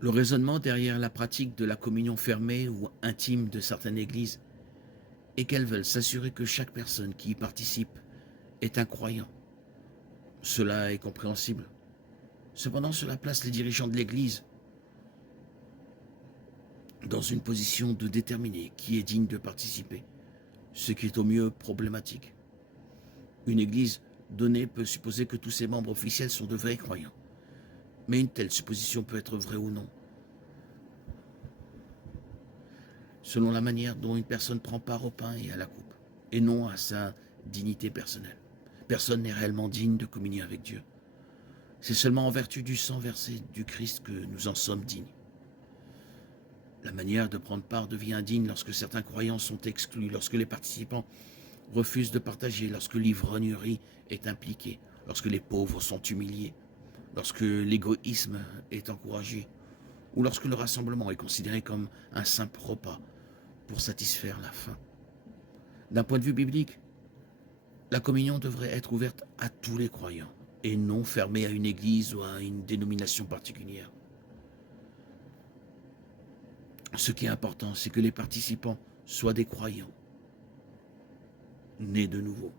Le raisonnement derrière la pratique de la communion fermée ou intime de certaines églises est qu'elles veulent s'assurer que chaque personne qui y participe est un croyant. Cela est compréhensible. Cependant, cela place les dirigeants de l'Église dans une position de déterminer qui est digne de participer, ce qui est au mieux problématique. Une Église donnée peut supposer que tous ses membres officiels sont de vrais croyants, mais une telle supposition peut être vraie ou non, selon la manière dont une personne prend part au pain et à la coupe, et non à sa dignité personnelle. Personne n'est réellement digne de communier avec Dieu. C'est seulement en vertu du sang versé du Christ que nous en sommes dignes. La manière de prendre part devient indigne lorsque certains croyants sont exclus, lorsque les participants refusent de partager, lorsque l'ivrognerie est impliquée, lorsque les pauvres sont humiliés, lorsque l'égoïsme est encouragé, ou lorsque le rassemblement est considéré comme un simple repas pour satisfaire la faim. D'un point de vue biblique, la communion devrait être ouverte à tous les croyants et non fermée à une église ou à une dénomination particulière. Ce qui est important, c'est que les participants soient des croyants, nés de nouveau.